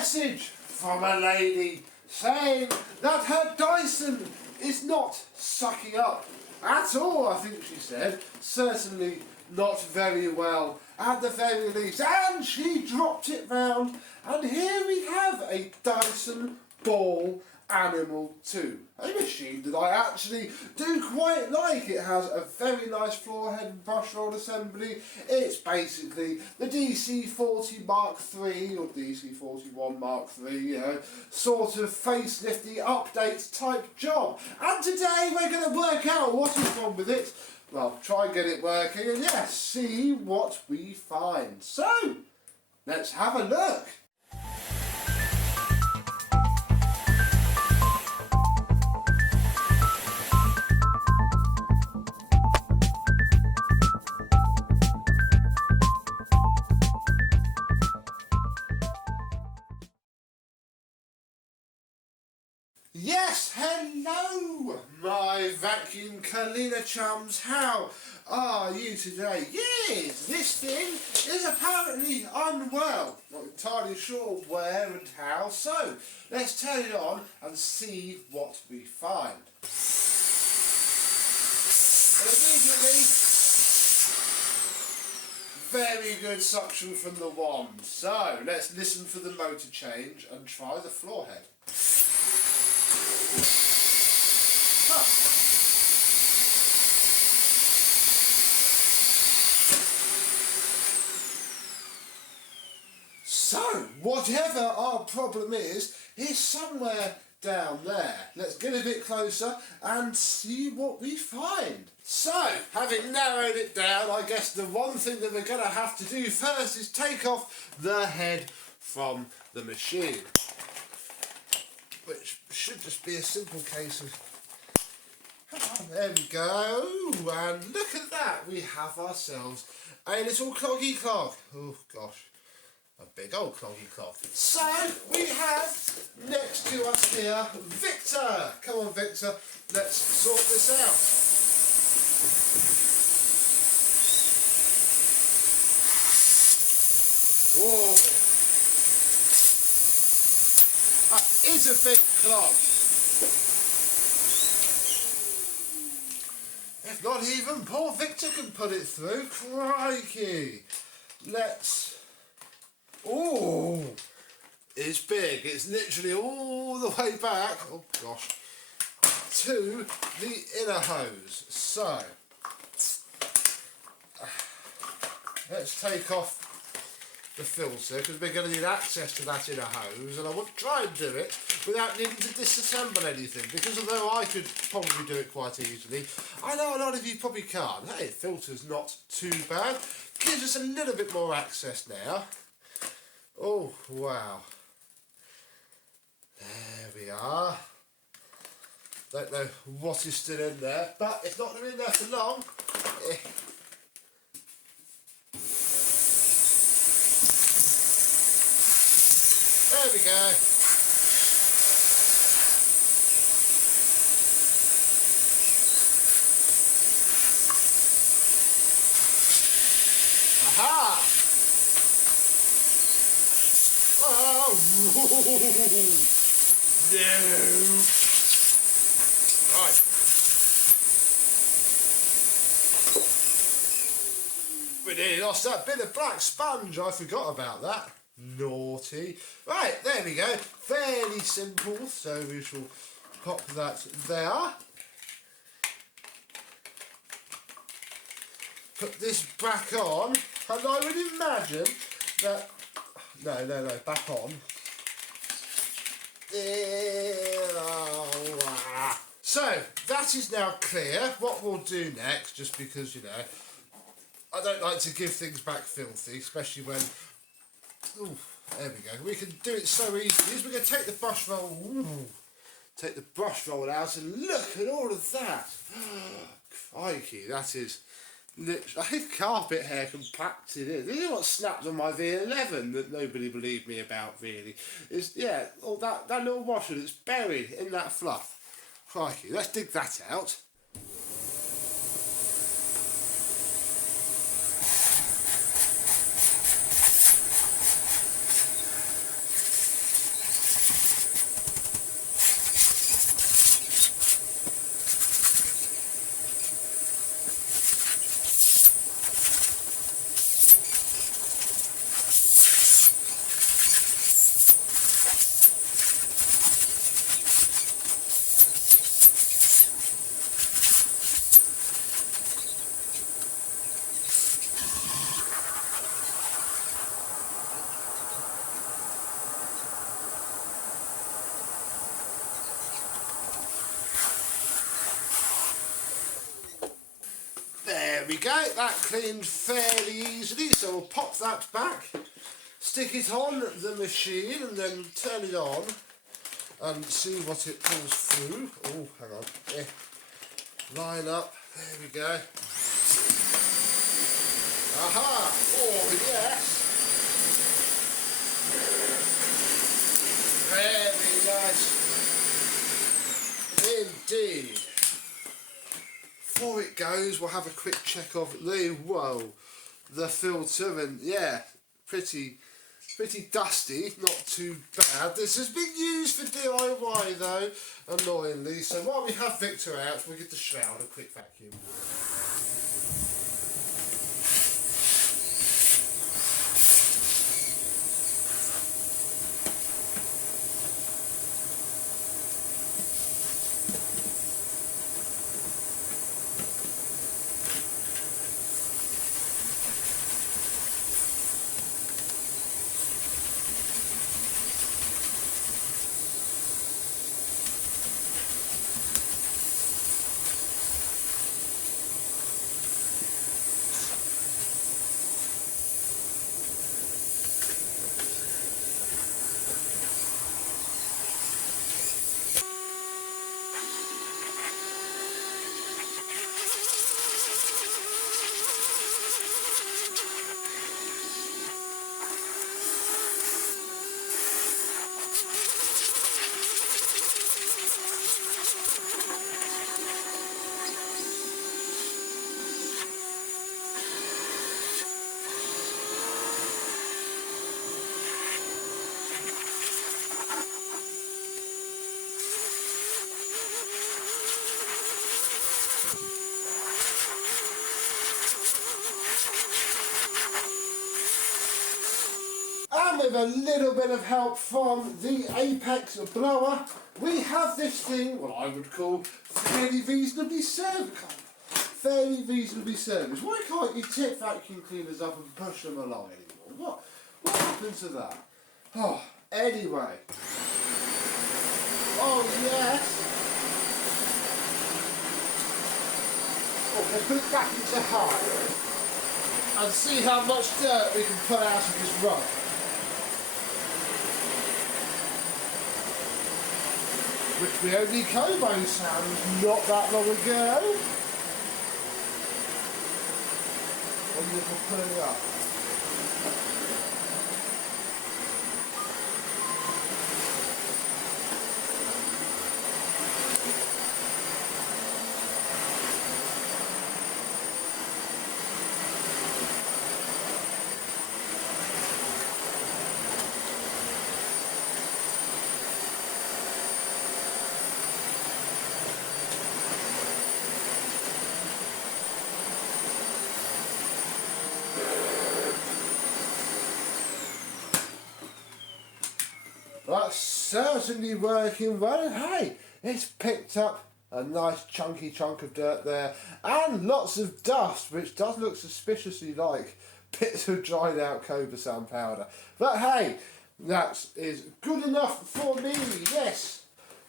message from a lady saying that her Dyson is not sucking up at all, I think she said. Certainly not very well at the very least. And she dropped it round, and here we have a Dyson Ball Animal 2. A machine that I actually do quite like. It has a very nice floor head and brush roll assembly. It's basically the DC-40 Mark III or DC-41 Mark III, you know, sort of facelifty update type job. And today we're going to work out what is wrong with it. Well, try and get it working and yes, see what we find. So, let's have a look. Yes, hello, my vacuum cleaner chums. How are you today? Yes, this thing is apparently unwell. Not entirely sure where and how, so let's turn it on and see what we find. And immediately, very good suction from the wand. So let's listen for the motor change and try the floor head. So, whatever our problem is somewhere down there. Let's get a bit closer and see what we find. So, having narrowed it down, I guess the one thing that we're going to have to do first is take off the head from the machine. Which should just be a simple case of... There we go, and look at that, we have ourselves a little cloggy clog. Oh gosh, a big old cloggy clog. So we have next to us here Victor. Come on Victor, let's sort this out. Whoa, that is a big clog. If not even poor Victor can put it through. Crikey. Let's... Oh, it's big. It's literally all the way back, oh gosh, to the inner hose. So, let's take off the filter because we're going to need access to that inner hose, and I want to try and do it without needing to disassemble anything, because although I could probably do it quite easily, I know a lot of you probably can't. Hey, the filter's not too bad, gives us a little bit more access now. Oh wow, there we are. Don't know what is still in there, but it's not going to be in there for long. There we go. Aha! Oh, no! Right. We nearly lost that bit of black sponge. I forgot about that. Naughty. Right, there we go. Fairly simple, so we shall pop that there. Put this back on, and I would imagine that... No, back on. So, that is now clear. What we'll do next, just because, you know, I don't like to give things back filthy, especially when... Ooh, there we go. We can do it so easily. We're going to take the brush roll. Take the brush roll out and look at all of that. Crikey, that is literally carpet hair compacted in. This is what snapped on my V11 that nobody believed me about, really. Is yeah, all that little washer that's buried in that fluff. Crikey, let's dig that out. we go, that cleaned fairly easily, so we'll pop that back, stick it on the machine and then turn it on and see what it pulls through. Oh, hang on. Line up, there we go. Aha! Oh, yes! Very nice indeed. Before it goes, we'll have a quick check of the filter, and yeah, pretty dusty, not too bad. This has been used for DIY though, annoyingly. So while we have Victor out, we'll give the shroud a quick vacuum. And with a little bit of help from the Apex blower, we have this thing, what I would call fairly reasonably serviceable. Fairly reasonably serviced. Why can't you tip vacuum cleaners up and push them along anymore? What happened to that? Oh, anyway. Oh yes. Okay, put it back into high and see how much dirt we can put out of this rug. Which we only Kobo sound not that long ago. And we can put it up. That's certainly working well, and hey, it's picked up a nice chunky chunk of dirt there, and lots of dust, which does look suspiciously like bits of dried out Cobra sand powder. But hey, that is good enough for me, yes.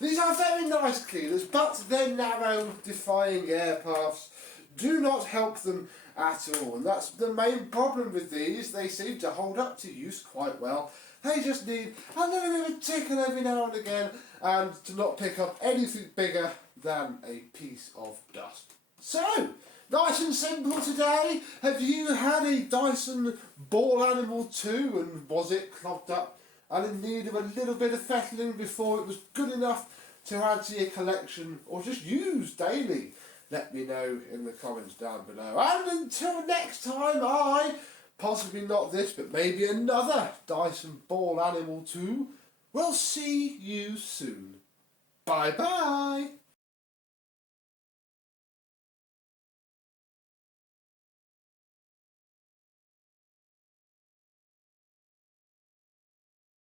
These are very nice cleaners, but their narrow, defying air paths do not help them at all. And that's the main problem with these. They seem to hold up to use quite well. They just need a little bit of a tickle every now and again, and to not pick up anything bigger than a piece of dust. So, nice and simple today. Have you had a Dyson Ball Animal 2, and was it clogged up and in need of a little bit of fettling before it was good enough to add to your collection or just use daily? Let me know in the comments down below. And until next time, possibly not this, but maybe another Dyson Ball Animal 2, we'll see you soon. Bye bye.